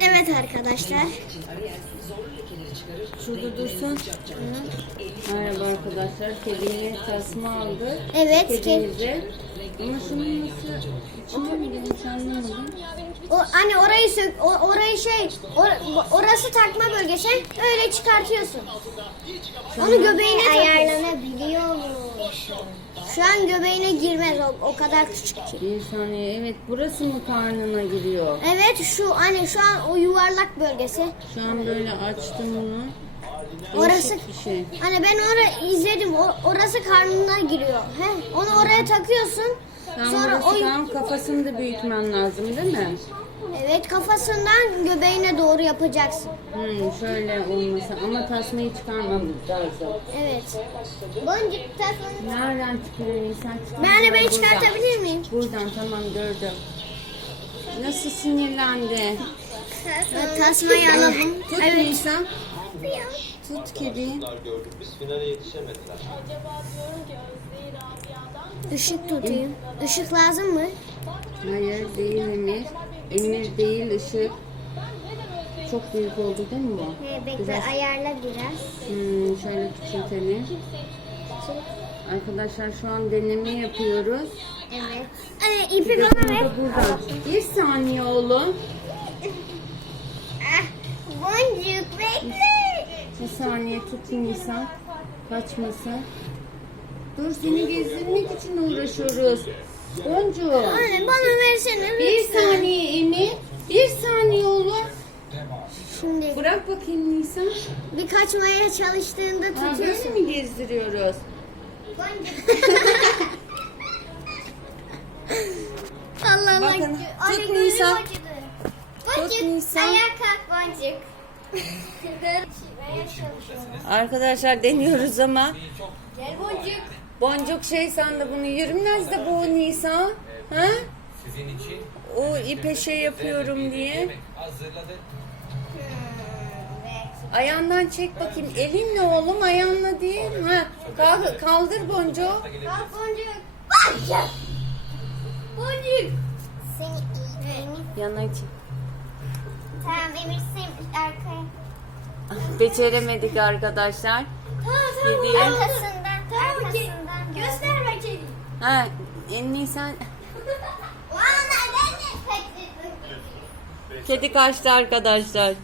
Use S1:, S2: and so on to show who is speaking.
S1: Evet arkadaşlar.
S2: Şurada dursun. Merhaba arkadaşlar. Kediye tasma aldı.
S1: Evet, ked-
S2: Kedimize. Ama şunun nasıl anlamadım.
S1: O hani orayı sök, o- orayı şey, or- orası takma bölgesi. Öyle çıkartıyorsun. Onu göbeğine ayarlanabiliyormuş. Şu an göbeğine girmez o, o kadar küçük ki.
S2: Bir saniye. Evet burası mı karnına giriyor?
S1: Evet şu hani şu an o yuvarlak bölgesi.
S2: Şu an böyle açtım bunu.
S1: Orası
S2: bir şey.
S1: hani ben orayı izledim. O, orası karnına giriyor. He? Onu oraya takıyorsun.
S2: Tam
S1: Sonra o
S2: tam kafasını da büyütmen lazım değil mi?
S1: evet kafasından göbeğine doğru yapacaksın.
S2: Hmm, şöyle olması ama tasmayı çıkarmamız lazım.
S1: Evet. Boncuk tasmanı.
S2: Nereden çıkıyor insan?
S1: Ben de ben çıkartabilir miyim?
S2: Buradan tamam gördüm. Nasıl sinirlendi?
S1: Tasmayı alalım.
S2: Tut
S1: Evet.
S2: Nisan. Tut kediyi.
S3: gördük. Biz finale yetişemediler.
S1: Işık tutayım. Işık lazım mı?
S2: Hayır değil Emir. Emir değil ışık. Çok büyük oldu değil mi bu?
S1: bekle
S2: Biraz-
S1: ayarla biraz.
S2: Hmm, şöyle küçültelim. Arkadaşlar şu an deneme yapıyoruz.
S1: Evet. Ee, ipi bana ver.
S2: Bir saniye oğlum.
S1: Boncuk bekle.
S2: Bir saniye tut Nisan. Kaçmasın. Dur seni gezdirmek için uğraşıyoruz. Boncuğum.
S1: Anne bana versene.
S2: Bir
S1: lütfen.
S2: saniye Emir. Bir saniye oğlum.
S1: Şimdi
S2: Bırak bakayım Nisan.
S1: bir kaçmaya çalıştığında
S2: Ha, böyle
S1: tutuyorsun.
S2: mi gezdiriyoruz?
S1: Allah Allah.
S2: Bakın, tut Nisa.
S1: acıdı. Boncuk
S2: Nisa.
S1: ayağa kalk boncuk.
S2: Arkadaşlar deniyoruz ama
S1: Gel boncuk.
S2: Boncuk şey sandı bunu yürümez de bu Nisan. Ha?
S3: Sizin için
S2: O ipe şey yapıyorum diye.
S3: hazırladık.
S1: Hmm,
S2: Ayağından çek bakayım. Elinle oğlum ayağınla değil. Ha, kaldır, kaldır boncuğu.
S1: Kalk boncuk. Boncuk. Boncuk. Seni iyi.
S2: Yana çek.
S1: Tamam Emir sen arkaya.
S2: Beceremedik arkadaşlar.
S1: Tamam tamam.
S2: Gidiyor.
S1: Arkasından. Tamam arkasından. Gösterme kedi.
S2: Ha, en Nisan kedi kaçtı arkadaşlar.